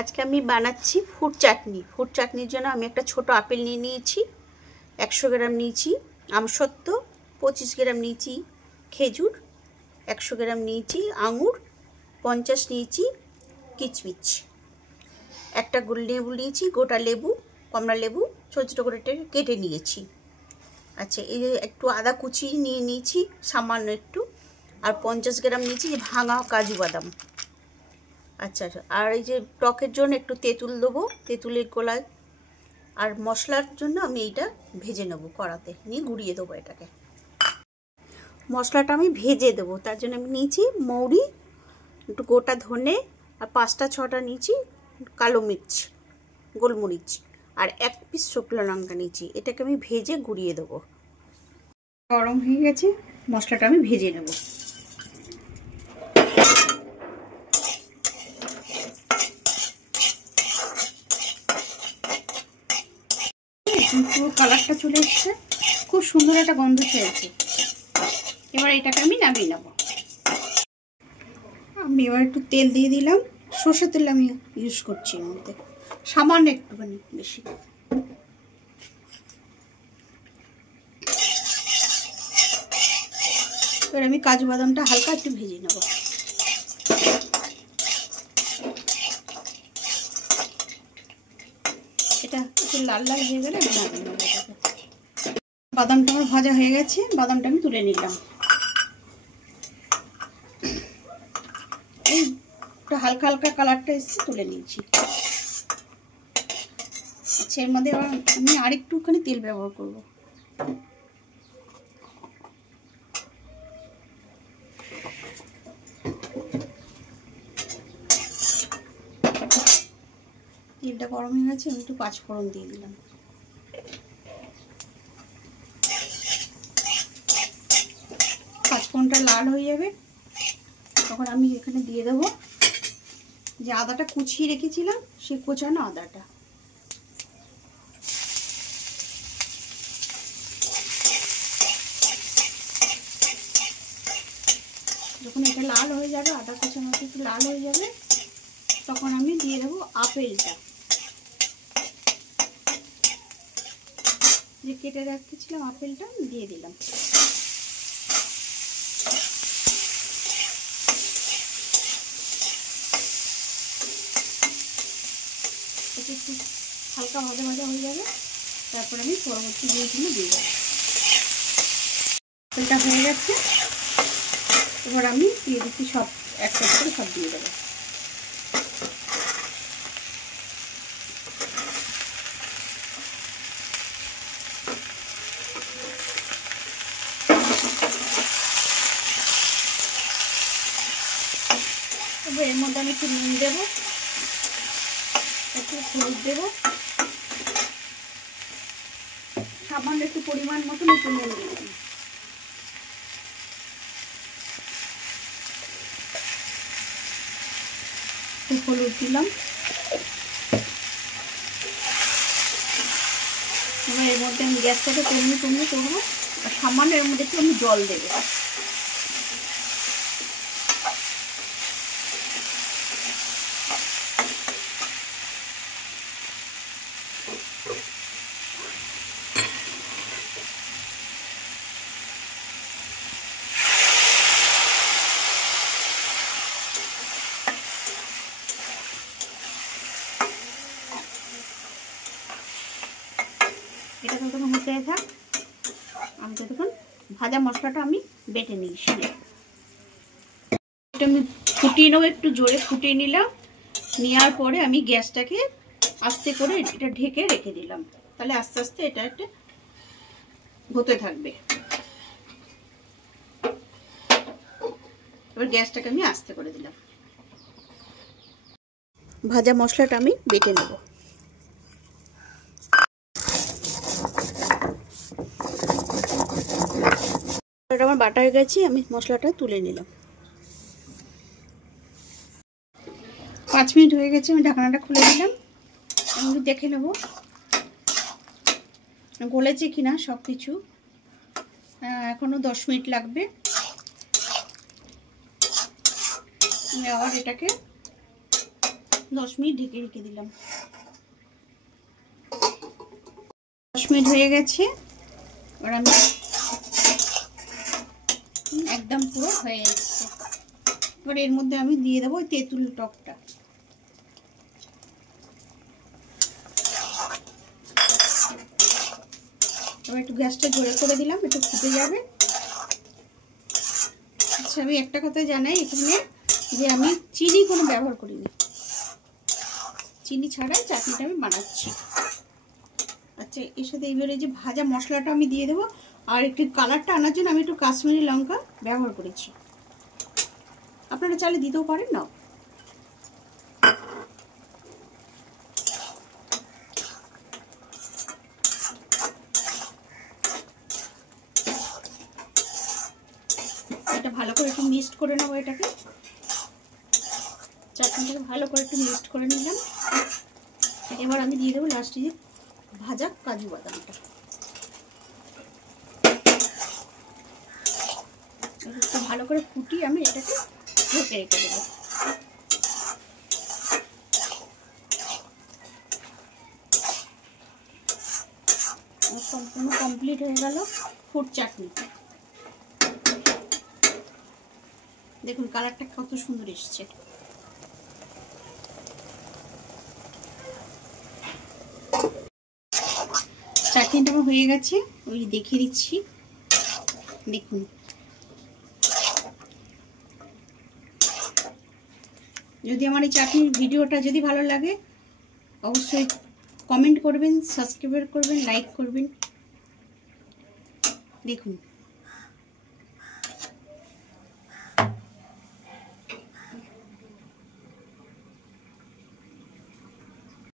আজকে আমি বানাচ্ছি ফুড চাটনি। ফুড চাটনির জন্য আমি একটা ছোট আপেল নিয়ে নিয়েছি, 100 গ্রাম নিয়েছি আমসত্ত্ব, 25 গ্রাম নিয়েছি খেজুর, 100 গ্রাম নিয়েছি আঙুর, 50 নিয়েছি কিচমিচ, একটা লেবু নিয়েছি, গোটা লেবু, কমলা লেবু ছোটো ছোটো করে কেটে নিয়েছি। আচ্ছা, এই যে একটু আদা কুচি নিয়ে নিয়েছি সামান্য একটু, আর 50 গ্রাম নিয়েছি যে ভাঙা কাজু বাদাম। আচ্ছা, আর এই যে টকের জন্য একটু তেঁতুল দেবো, তেঁতুলের গোলায়। আর মশলার জন্য আমি এইটা ভেজে নেব, কড়াতে নিয়ে গুঁড়িয়ে দেবো এটাকে। মশলাটা আমি ভেজে দেবো, তার জন্য আমি নিয়েছি মৌরি, একটু গোটা ধনে, আর 5-6টা নিয়েছি কালো মির্চ, গোলমরিচ, আর 1 পিস শুকনো লঙ্কা নিয়েছি। এটাকে আমি ভেজে গুঁড়িয়ে দেবো। গরম হয়ে গেছে, মশলাটা আমি ভেজে নেব। পুরো কালারটা চলে এসছে, খুব সুন্দর একটা গন্ধ ছেড়েছে। এবার এটাকে আমি নামিয়ে নেব। আমি এবার একটু তেল দিয়ে দিলাম, সর্ষের তেল আমি ইউজ করছি এর মধ্যে, সামান্য একটুখানি, বেশি। এবার আমি কাজু বাদামটা হালকা একটু ভেজে নেব। এটা একটু লাল লাল হয়ে গেলে আমি নামিয়ে নেব এটাকে। বাদামটা আমার ভাজা হয়ে গেছে, বাদামটা আমি তুলে নিলাম। এই হালকা হালকা কালারটা এসছে, তুলে নিয়েছি। আচ্ছা, এর মধ্যে আবার আমি আরেকটুখানি তেল ব্যবহার করব। তেলটা গরম হয়ে গেছে, আমি একটু 5 ফোড়ন দিয়ে দিলাম। পাঁচফোড়নটা লাল হয়ে যাবে, তখন আমি এখানে দিয়ে দেবো যে আদাটা কুচিয়ে রেখেছিলাম, সেই কোচানো আদাটা। যখন এটা লাল হয়ে যাবে, আদা কোচানো একটু লাল হয়ে যাবে, তখন আমি দিয়ে দেবো আপেলটা, যে কেটে রাখতেছিলাম আপেলটা দিয়ে দিলাম। এটা একটু হালকা ভাজা ভাজা হয়ে যাবে, তারপর আমি পরবর্তী জিনিসগুলো দিয়ে দেবো। আপেলটা হয়ে গেছে, এবার আমি দিয়ে দিচ্ছি সব একটা করে সব দিয়ে দেবো। এবার এর মধ্যে আমি একটু নুন দেবো, একটু হলুদ দেবো, সামান্য একটু পরিমাণ মতন একটু নুন দিয়ে দেবো। একটু হলুদ দিলাম। এবার এর মধ্যে আমি গ্যাসটাকে কমিয়ে করবো, আর সামান্য এর মধ্যে একটু আমি জল দেবো। এটা ততক্ষণ হতে থাক, আমি ততক্ষণ ভাজা মশলাটা আমি বেটে নিই শিলে। এটা আমি ফুটিয়ে নেবো, একটু জোরে ফুটিয়ে নিলাম। নেওয়ার পরে আমি গ্যাসটাকে আস্তে করে এটা ঢেকে রেখে দিলাম, তাহলে আস্তে আস্তে এটা একটা হতে থাকবে। এবার গ্যাসটাকে আমি আস্তে করে দিলাম। ভাজা মশলাটা আমি বেটে নেব। আমার বাটা হয়ে গেছে, আমি মশলাটা তুলে নিলাম। 5 মিনিট হয়ে গেছে, আমি ঢাকনাটা খুলে দিলাম। আমি দেখে নেব গলেছে কিনা সব কিছু। এখনো 10 মিনিট লাগবে। আমি আবার এটাকে 10 মিনিট ঢেকে রেখে দিলাম। 10 মিনিট হয়ে গেছে, আর আমি একদম পুরো হয়ে যাচ্ছে। এবার এর মধ্যে আমি দিয়ে দেবো তেঁতুল টকটা। এবার একটু গ্যাসটা জোরে করে দিলাম, একটু ফুটে যাবে। আচ্ছা, আমি একটা কথা জানাই এখানে যে আমি চিনি কোনো ব্যবহার করিনি, চিনি ছাড়াই চাটনিটা আমি বানাচ্ছি। আচ্ছা, এর সাথে এইবারে যে ভাজা মশলাটা আমি দিয়ে দেবো, আর একটু কালারটা আনার জন্য আমি একটু কাশ্মীরি লঙ্কা ব্যবহার করেছি। আপনারা চাইলে দিতেও পারেন না। এটা ভালো করে একটু মিক্সড করে নেবো, এটাকে চাটনিটাকে ভালো করে একটু মিক্সড করে নিলাম। এবার আমি দিয়ে দেবো লাস্টে যে ভাজা কাজু বাদামটা। একটু ভালো করে ফুটিয়ে আমি এটাকে ঢেকে রেখে দেবো। সম্পূর্ণ কমপ্লিট হয়ে গেল ফুড চাটনি। দেখুন কালারটা কত সুন্দর এসেছে। চাটনিটা আমার হয়ে গেছে, ওই দেখিয়ে দিচ্ছি। দেখুন, যদি আমার এই চাটনির ভিডিওটা যদি ভালো লাগে অবশ্যই কমেন্ট করবেন, সাবস্ক্রাইব করবেন, লাইক করবেন। দেখুন